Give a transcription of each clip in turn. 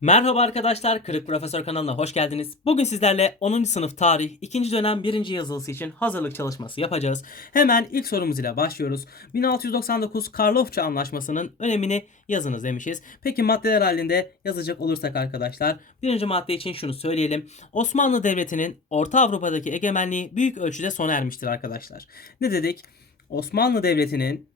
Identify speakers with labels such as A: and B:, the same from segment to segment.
A: Merhaba arkadaşlar, Kırık Profesör kanalına hoş geldiniz. Bugün sizlerle 10. sınıf tarih 2. dönem 1. yazılısı için hazırlık çalışması yapacağız. Hemen ilk sorumuz ile başlıyoruz. 1699 Karlofça Anlaşması'nın önemini yazınız demişiz. Peki maddeler halinde yazacak olursak arkadaşlar, birinci madde için şunu söyleyelim. Osmanlı Devleti'nin Orta Avrupa'daki egemenliği büyük ölçüde sona ermiştir arkadaşlar. Ne dedik? Osmanlı Devleti'nin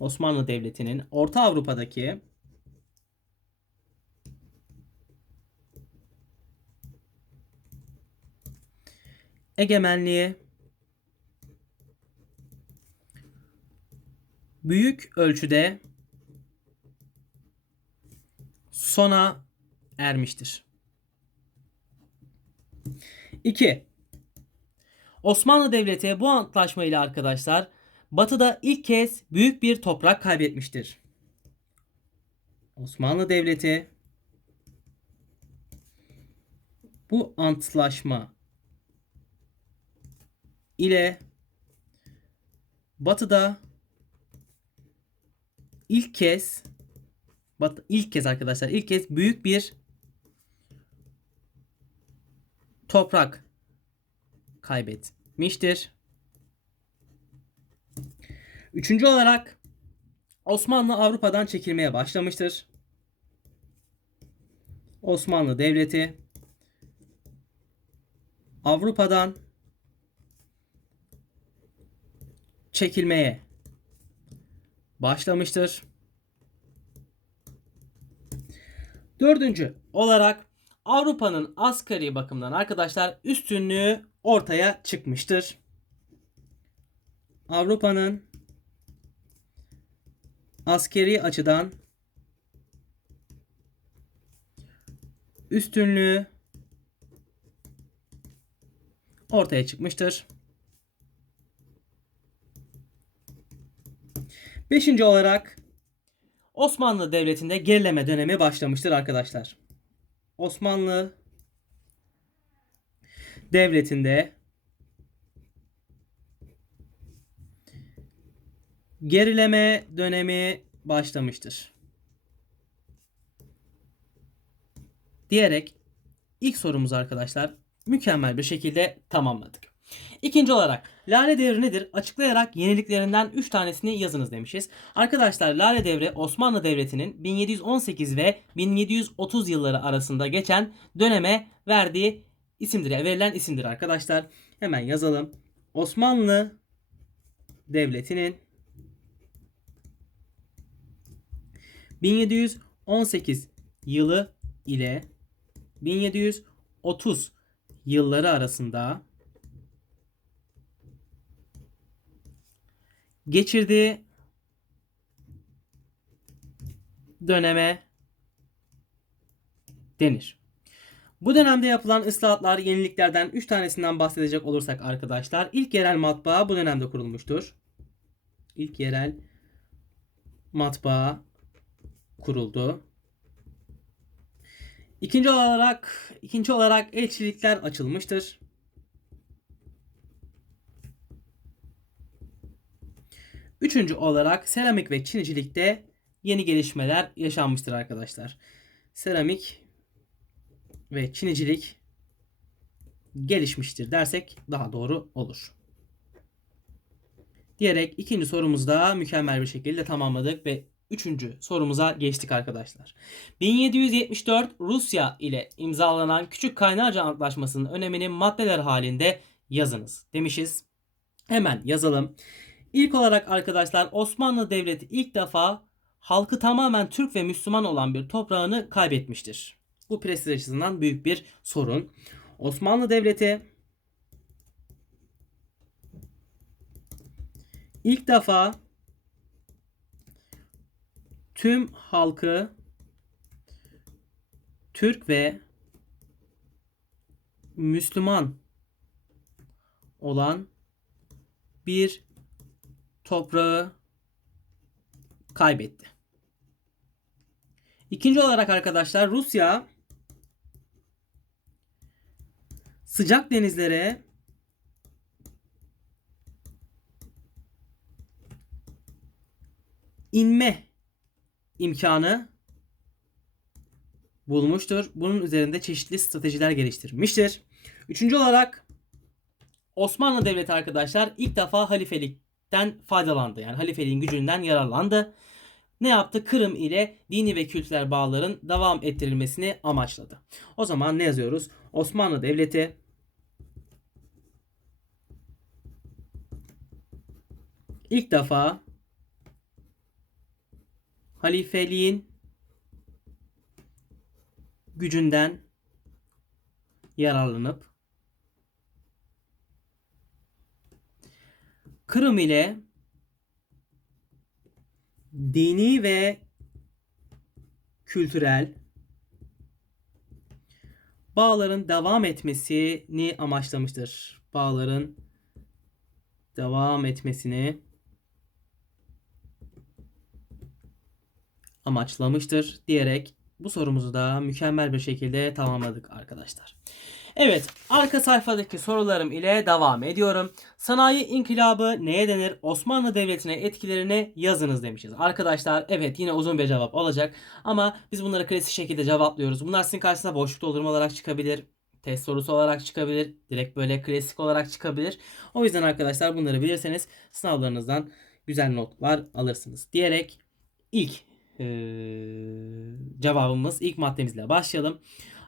A: Osmanlı Devleti'nin Orta Avrupa'daki egemenliği büyük ölçüde sona ermiştir. 2. Osmanlı Devleti bu antlaşma ile arkadaşlar Batı'da ilk kez büyük bir toprak kaybetmiştir. Osmanlı Devleti bu antlaşma ile Batı'da ilk kez Batı, ilk kez arkadaşlar ilk kez büyük bir toprak kaybetmiştir. Üçüncü olarak Osmanlı Avrupa'dan çekilmeye başlamıştır. Osmanlı Devleti Avrupa'dan çekilmeye başlamıştır. Dördüncü olarak Avrupa'nın asgari bakımdan arkadaşlar üstünlüğü ortaya çıkmıştır. Avrupa'nın askeri açıdan üstünlüğü ortaya çıkmıştır. Beşinci olarak Osmanlı Devleti'nde gerileme dönemi başlamıştır arkadaşlar. Osmanlı Devleti'nde gerileme dönemi başlamıştır. Diyerek ilk sorumuzu arkadaşlar mükemmel bir şekilde tamamladık. İkinci olarak Lale Devri nedir? Açıklayarak yeniliklerinden 3 tanesini yazınız demişiz. Arkadaşlar Lale Devri Osmanlı Devleti'nin 1718 ve 1730 yılları arasında geçen döneme verdiği isimdir. Verilen isimdir arkadaşlar. Hemen yazalım. Osmanlı Devleti'nin 1718 yılı ile 1730 yılları arasında geçirdiği döneme denir. Bu dönemde yapılan ıslahatlar, yeniliklerden 3 tanesinden bahsedecek olursak arkadaşlar, ilk yerel matbaa bu dönemde kurulmuştur. İlk yerel matbaa kuruldu. İkinci olarak ikinci olarak elçilikler açılmıştır. Üçüncü olarak seramik ve çinicilikte yeni gelişmeler yaşanmıştır arkadaşlar. Seramik ve çinicilik gelişmiştir dersek daha doğru olur. Diyerek ikinci sorumuzda mükemmel bir şekilde tamamladık ve Üçüncü sorumuza geçtik arkadaşlar. 1774 Rusya ile imzalanan Küçük Kaynarca Antlaşması'nın önemini maddeler halinde yazınız demişiz. Hemen yazalım. İlk olarak arkadaşlar Osmanlı Devleti ilk defa halkı tamamen Türk ve Müslüman olan bir toprağını kaybetmiştir. Bu prestij açısından büyük bir sorun. Osmanlı Devleti ilk defa tüm halkı Türk ve Müslüman olan bir toprağı kaybetti. İkinci olarak arkadaşlar Rusya sıcak denizlere inme imkanı bulmuştur. Bunun üzerinde çeşitli stratejiler geliştirmiştir. Üçüncü olarak Osmanlı Devleti arkadaşlar ilk defa halifelikten faydalandı. Yani halifeliğin gücünden yararlandı. Ne yaptı? Kırım ile dini ve kültürel bağların devam ettirilmesini amaçladı. O zaman ne yazıyoruz? Osmanlı Devleti ilk defa halifeliğin gücünden yararlanıp Kırım ile dini ve kültürel bağların devam etmesini amaçlamıştır. Bağların devam etmesini amaçlamıştır diyerek bu sorumuzu da mükemmel bir şekilde tamamladık arkadaşlar. Evet, arka sayfadaki sorularım ile devam ediyorum. Sanayi inkılabı neye denir? Osmanlı Devleti'ne etkilerini yazınız demişiz. Arkadaşlar evet yine uzun bir cevap olacak ama biz bunları klasik şekilde cevaplıyoruz. Bunlar sizin karşısına boşluk doldurma olarak çıkabilir. Test sorusu olarak çıkabilir. Direkt böyle klasik olarak çıkabilir. O yüzden arkadaşlar bunları bilirseniz sınavlarınızdan güzel notlar alırsınız diyerek ilk ee, cevabımız ilk maddemizle başlayalım.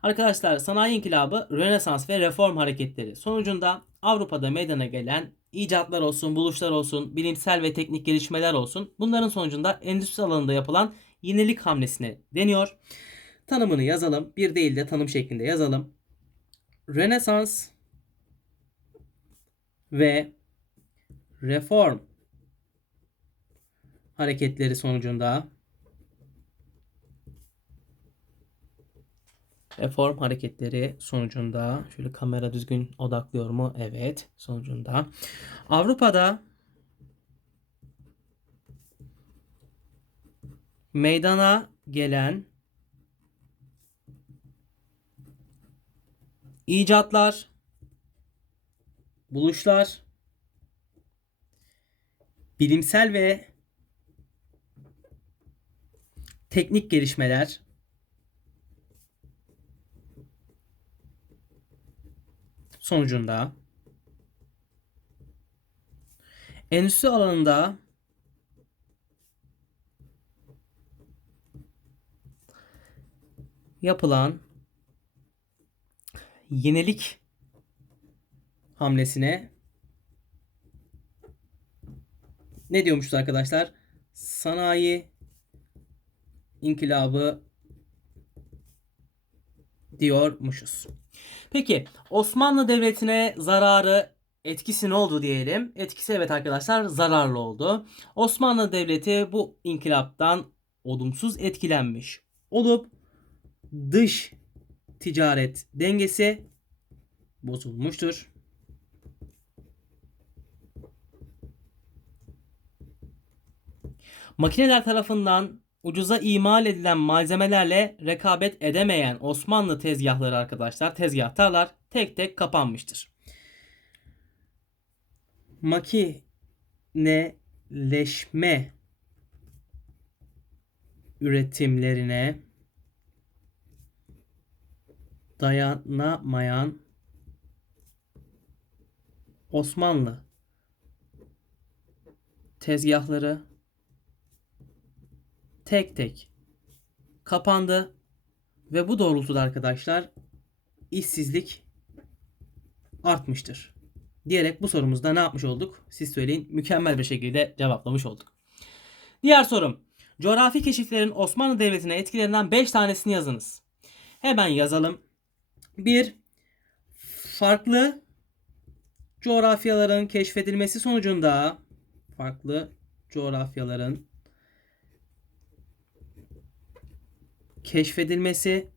A: Arkadaşlar sanayi inkılabı, Rönesans ve reform hareketleri sonucunda Avrupa'da meydana gelen icatlar olsun, buluşlar olsun, bilimsel ve teknik gelişmeler olsun bunların sonucunda endüstri alanında yapılan yenilik hamlesine deniyor. Tanımını yazalım. Bir değil de tanım şeklinde yazalım. Rönesans ve reform hareketleri sonucunda reform hareketleri sonucunda şöyle kamera düzgün odaklıyor mu? Evet, sonucunda Avrupa'da meydana gelen icatlar, buluşlar, bilimsel ve teknik gelişmeler sonucunda endüstri alanında yapılan yenilik hamlesine ne diyormuşuz arkadaşlar? Sanayi inkılabı diyormuşuz. Peki Osmanlı Devleti'ne zararı etkisi ne oldu diyelim. Etkisi evet arkadaşlar zararlı oldu. Osmanlı Devleti bu inkılaptan olumsuz etkilenmiş olup dış ticaret dengesi bozulmuştur. Makineler tarafından ucuza imal edilen malzemelerle rekabet edemeyen Osmanlı tezgahları arkadaşlar, tezgahtarlar tek tek kapanmıştır. Makineleşme üretimlerine dayanamayan Osmanlı tezgahları tek tek kapandı ve bu doğrultuda arkadaşlar işsizlik artmıştır. Diyerek bu sorumuzda ne yapmış olduk? Siz söyleyin. Mükemmel bir şekilde cevaplamış olduk. Diğer sorum. Coğrafi keşiflerin Osmanlı Devleti'ne etkilerinden 5 tanesini yazınız. Hemen yazalım. 1. Farklı coğrafyaların keşfedilmesi sonucunda farklı coğrafyaların keşfedilmesi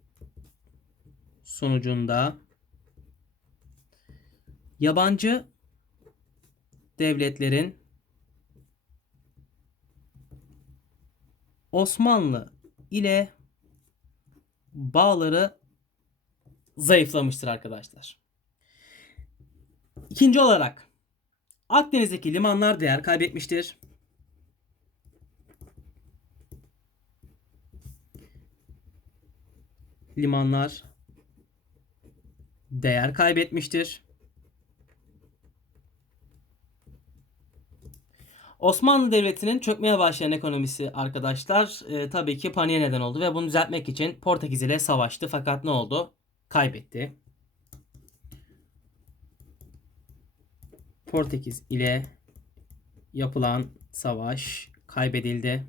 A: sonucunda yabancı devletlerin Osmanlı ile bağları zayıflamıştır arkadaşlar. İkinci olarak Akdeniz'deki limanlar değer kaybetmiştir. Limanlar değer kaybetmiştir. Osmanlı Devleti'nin çökmeye başlayan ekonomisi arkadaşlar e, tabii ki paniğe neden oldu ve bunu düzeltmek için Portekiz ile savaştı fakat ne oldu? Kaybetti. Portekiz ile yapılan savaş kaybedildi.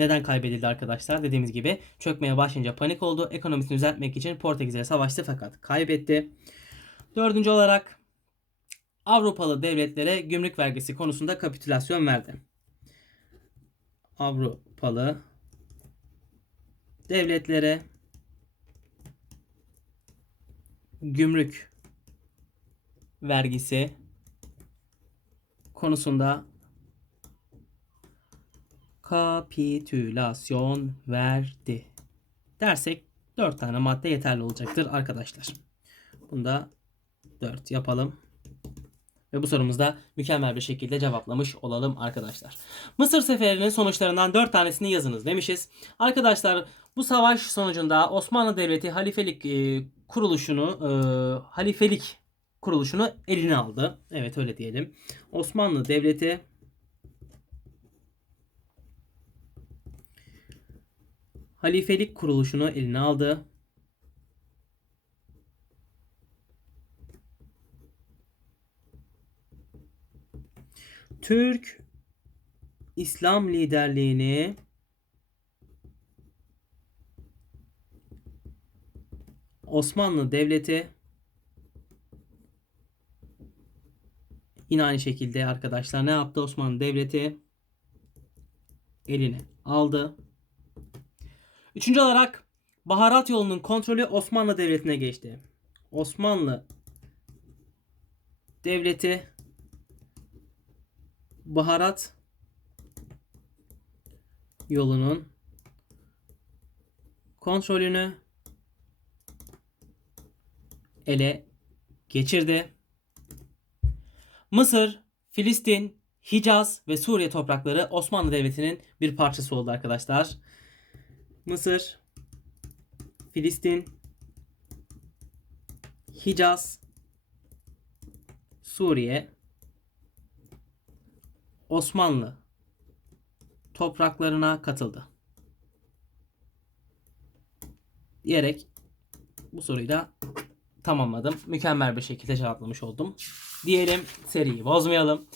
A: Neden kaybedildi arkadaşlar? Dediğimiz gibi çökmeye başlayınca panik oldu. Ekonomisini düzeltmek için Portekiz ile savaştı fakat kaybetti. Dördüncü olarak Avrupalı devletlere gümrük vergisi konusunda kapitülasyon verdi. Avrupalı devletlere gümrük vergisi konusunda kapitülasyon verdi. Dersek 4 tane madde yeterli olacaktır arkadaşlar. Bunda 4 yapalım. Ve bu sorumuzda mükemmel bir şekilde cevaplamış olalım arkadaşlar. Mısır seferinin sonuçlarından 4 tanesini yazınız demişiz. Arkadaşlar bu savaş sonucunda Osmanlı Devleti halifelik e, kuruluşunu e, halifelik kuruluşunu eline aldı. Evet öyle diyelim. Osmanlı Devleti halifelik kuruluşunu eline aldı. Türk İslam liderliğini Osmanlı Devleti yine aynı şekilde arkadaşlar ne yaptı Osmanlı Devleti eline aldı. Üçüncü olarak baharat yolunun kontrolü Osmanlı Devleti'ne geçti. Osmanlı Devleti baharat yolunun kontrolünü ele geçirdi. Mısır, Filistin, Hicaz ve Suriye toprakları Osmanlı Devleti'nin bir parçası oldu arkadaşlar. Mısır, Filistin, Hicaz, Suriye, Osmanlı topraklarına katıldı. Diyerek bu soruyu da tamamladım. Mükemmel bir şekilde cevaplamış oldum. Diyelim seriyi bozmayalım.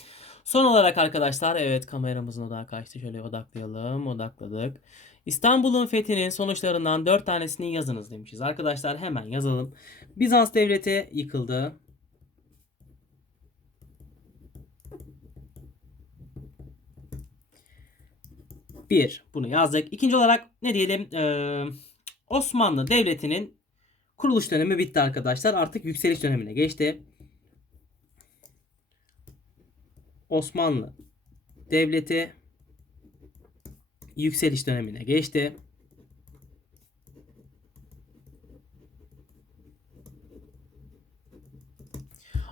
A: Son olarak arkadaşlar evet kameramızın odağı kaçtı. Şöyle odaklayalım. Odakladık. İstanbul'un fethinin sonuçlarından 4 tanesini yazınız demişiz. Arkadaşlar hemen yazalım. Bizans devleti yıkıldı. Bir, bunu yazdık. İkinci olarak ne diyelim? Ee, Osmanlı Devleti'nin kuruluş dönemi bitti arkadaşlar. Artık yükseliş dönemine geçti. Osmanlı Devleti yükseliş dönemine geçti.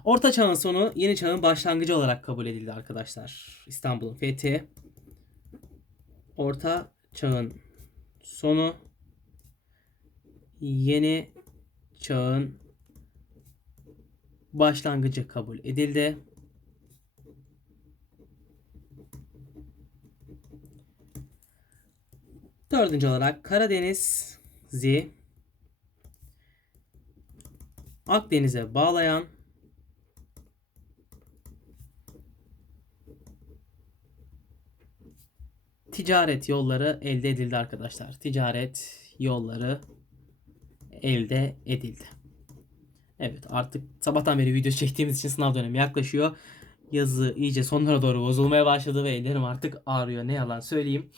A: Orta Çağ'ın sonu Yeni Çağ'ın başlangıcı olarak kabul edildi arkadaşlar. İstanbul'un fethi. Orta Çağ'ın sonu Yeni Çağ'ın başlangıcı kabul edildi. Dördüncü olarak Karadeniz'i Akdeniz'e bağlayan ticaret yolları elde edildi arkadaşlar. Ticaret yolları elde edildi. Evet artık sabahtan beri video çektiğimiz için sınav dönemi yaklaşıyor. Yazı iyice sonlara doğru bozulmaya başladı ve ellerim artık ağrıyor. Ne yalan söyleyeyim.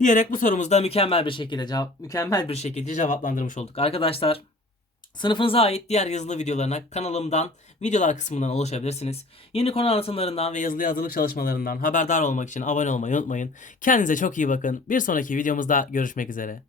A: Diyerek bu sorumuzda mükemmel bir şekilde cevap mükemmel bir şekilde cevaplandırmış olduk. Arkadaşlar Sınıfınıza ait diğer yazılı videolarına kanalımdan videolar kısmından ulaşabilirsiniz. Yeni konu anlatımlarından ve yazılı yazılı çalışmalarından haberdar olmak için abone olmayı unutmayın. Kendinize çok iyi bakın. Bir sonraki videomuzda görüşmek üzere.